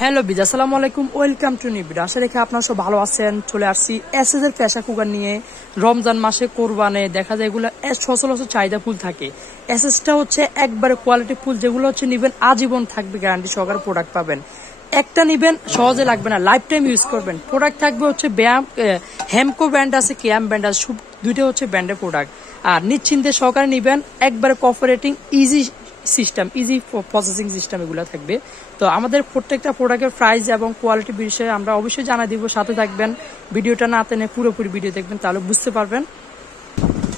Hello বিজ, আসসালামু আলাইকুম, ওয়েলকাম টু নিউ ভিডিও। আশা রেখে আপনারা সব ভালো আছেন। চলে আসছি এসএস এর প্রেসার কুকার নিয়ে। রমজান মাসে কোরবানে দেখা যায় এগুলো সচরাচর চাহিদা ফুল থাকে। এসএসটা হচ্ছে একবারে কোয়ালিটি ফুল, যেগুলো হচ্ছে নিবেন আজীবন থাকবে, গ্যারান্টি সহকারে প্রোডাক্ট পাবেন। একটা নিবেন সহজে লাগবে না, লাইফ টাইম ইউজ করবেন। প্রোডাক্ট থাকবে হচ্ছে হেমকো ব্র্যান্ড আছে, কেয়াম ব্র্যান্ড আছে, দুইটা হচ্ছে ব্র্যান্ডের প্রোডাক্ট। আর নিশ্চিন্তে সহকারে নিবেন, একবারে cooperating easy system, easy processing system এগুলো থাকবে। তো আমাদের প্রত্যেকটা প্রোডাক্টের প্রাইস এবং কোয়ালিটি বিষয়ে আমরা অবশ্যই জানাই দিব। সাথে থাকবেন, ভিডিওটা না টেনে পুরোপুরি ভিডিও দেখবেন, তাহলে বুঝতে পারবেন।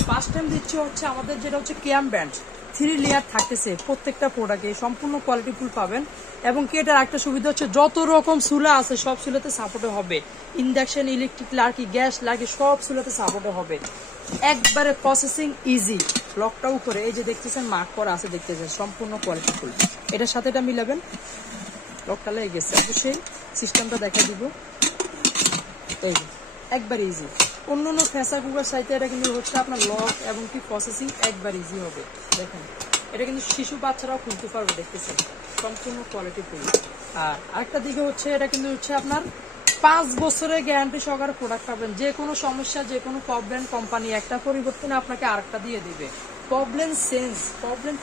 ফার্স্ট টাইম দিচ্ছে হচ্ছে আমাদের যেটা হচ্ছে কেয়াম ব্র্যান্ড 3 লেয়ার থাকতেছে প্রত্যেকটা প্রোডাক্টে, সম্পূর্ণ কোয়ালিটি ফুল পাবেন। এবং কি এটার একটা সুবিধা হচ্ছে যত রকম চুলা আছে সব চুলাতে সাপোর্টে হবে। ইন্ডাকশন, ইলেকট্রিক লাগে, গ্যাস লাগে, সব চুলাতে সাপোর্টে হবে। একবারে প্রসেসিং ইজি। লকটা উপরে এই যে দেখতেছেন মার্ক করা আছে, দেখতেছেন সম্পূর্ণ কোয়ালিটি ফুল। এটার সাথে এটা মিলাবেন, লকটা লেগে গেছে, অবশ্যই সিস্টেমটা দেখা দিব। এই যে একবার ইজি। অন্য প্রেসার কুকার চাইতে এটা কিন্তু হচ্ছে আপনার লক এবং কি প্রসেসিং একবার ইজি হবে। দেখেন এটা কিন্তু শিশু বাচ্চারাও খুলতে পারবে, দেখতেছেন সম্পূর্ণ কোয়ালিটি ফুল। আর আরেকটা দিকে হচ্ছে এটা কিন্তু হচ্ছে আপনার 5 বছরের গ্যারান্টি সহকারে প্রোডাক্ট পাবেন। যে কোনো সমস্যা, যে কোনো প্রবলেম কোম্পানি একটা পরিবর্তনে আপনাকে আরেকটা দিয়ে দিবে। প্রবলেম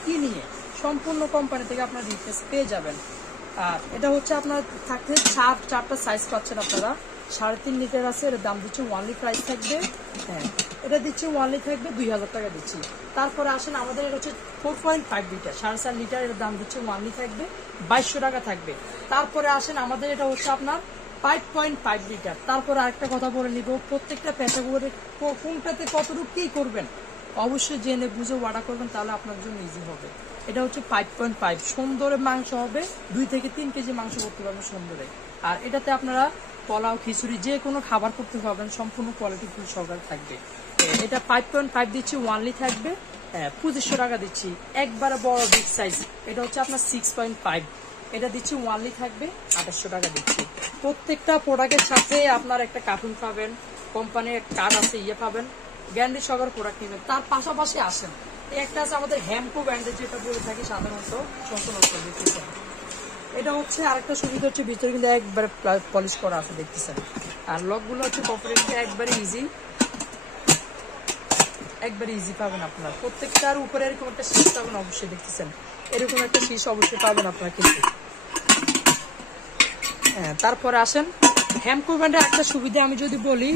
কি নিয়ে সম্পূর্ণ কোম্পানি থেকে আপনার রিপ্লেস পেয়ে যাবেন। আর এটা হচ্ছে আপনার থাকতে চারটা সাইজ পাচ্ছেন আপনারা। 3.5 লিটার আছে, এর দাম দিচ্ছে ওয়ানলি প্রাইস থাকবে। হ্যাঁ, এটা দিচ্ছে ওয়ানলি থাকবে 2000 টাকা দিচ্ছি। তারপরে আসেন আমাদের এটা হচ্ছে 4.5 লিটার, 4.5 লিটার, এর দাম দিচ্ছে ওয়ানলি থাকবে 2200 টাকা থাকবে। তারপরে আসেন আমাদের এটা হচ্ছে আপনার 5.5 লিটার। তারপরে আরেকটা কথা বলে নিব, প্রত্যেকটা প্রেসার কুকারে কোনটাতে কতটুকু কি করবেন অবশ্যই জেনে বুঝে অর্ডার করবেন, তাহলে আপনার জন্য ইজি হবে। এটা হচ্ছে 5.5, সুন্দরে মাংস হবে, 2 থেকে 3 কেজি মাংস করতে পারবেন সুন্দরে। আর এটাতে আপনারা পোলাও, খিচুড়ি যে কোনো খাবার করতে পারবেন, সম্পূর্ণ কোয়ালিটি ফুল সহকারে থাকবে। এটা 5.5 দিচ্ছি, ওয়ানলি থাকবে 2500 টাকা দিচ্ছি। একবারে বড় বিগ সাইজ, এটা হচ্ছে আপনার 6.5, এটা দিচ্ছি ওয়ানলি থাকবে 2800 টাকা দিচ্ছি। প্রত্যেকটা প্রোডাক্টের সাথে আপনার একটা কার্টুন পাবেন, কোম্পানির কার্ড আছে, পাবেন, গ্যারান্টি সহকারে প্রোডাক্ট নেবেন। তার পাশাপাশি আসেন একটা আছে আমাদের হেমকো ব্র্যান্ডের, যেটা বলে থাকি সাধারণত সম্পূর্ণ। এটা হচ্ছে আরেকটা সুবিধা হচ্ছে ভিতরে কিন্তু একবারে পলিশ করা আছে, দেখতেছেন। আর লকগুলো হচ্ছে কোঅপারেটিভ, একবারে ইজি পাবেন আপনারা। প্রত্যেকটার উপরে এরকম একটা শীষ পাবেন, অবশ্যই দেখতেছেন এরকম একটা শীষ অবশ্যই পাবেন আপনারা কিন্তু। হ্যাঁ, তারপরে আসেন হেমকো ব্র্যান্ডের একটা সুবিধা আমি যদি বলি,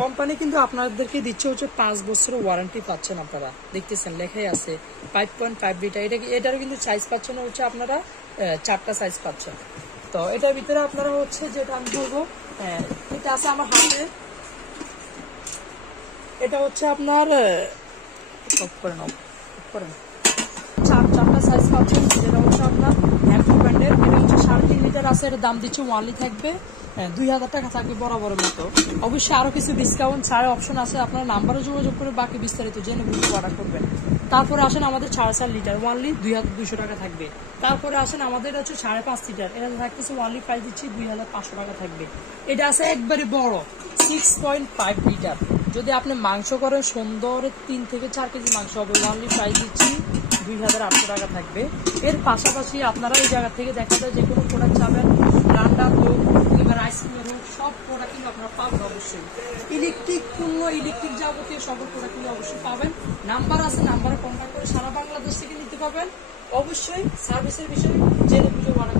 কোম্পানি কিন্তু আপনাদেরকে দিচ্ছে হচ্ছে 5 বছরের ওয়ারেন্টি পাচ্ছেন আপনারা, দেখতেছেন লেখাই আছে 5.5 লিটার। এটারও কিন্তু সাইজ পাচ্ছেন হচ্ছে আপনারা 4টা সাইজ পাচ্ছেন। তো এটার ভিতরে আপনারা হচ্ছে যেটা আমি বলবো, এটা আছে আমার হাতে, এটা হচ্ছে আপনার চারটা সাইজ পাচ্ছেন, যেটা হচ্ছে আপনার হেমকো ব্র্যান্ডের। এটা হচ্ছে 3.5 লিটার আছে, এর দাম দিচ্ছে ওয়ানলি থাকবে 2000 টাকা থাকবে বরাবরের মতো। অবশ্যই আরো কিছু ডিসকাউন্ট ছাড়ের অপশন আছে, আপনার নাম্বারে যোগাযোগ করে বাকি বিস্তারিত জেনে বুঝে অর্ডার করবেন। তারপরে আসেন আমাদের 4.5 লিটার, ওয়ানলি 2200 টাকা থাকবে। তারপরে আসেন আমাদের হচ্ছে 5.5 লিটার, এটা থাকতেছে ওয়ানলি প্রাইস দিচ্ছি 2500 টাকা থাকবে। এটা আছে একবারে বড় 6.5 লিটার, যদি আপনি মাংস করেন সুন্দর 3 থেকে 4 কেজি মাংস হবে, ওয়ানলি প্রাইস দিচ্ছি 2800 টাকা থাকবে। এর পাশাপাশি আপনারা এই জায়গা থেকে দেখা যায় যে কোনো প্রোডাক্ট চাবেন, রান্নার হোক কিংবা আইসক্রিমের হোক, সব প্রোডাক্ট কিন্তু আপনারা পাবেন অবশ্যই। ইলেকট্রিক যাবতীয় সব প্রোডাক্ট কিন্তু অবশ্যই পাবেন। নাম্বার আছে, নাম্বারে কন্ট্যাক্ট করে সারা বাংলাদেশ থেকে নিতে পারবেন। অবশ্যই সার্ভিসের বিষয়ে জেনে বুঝে অর্ডার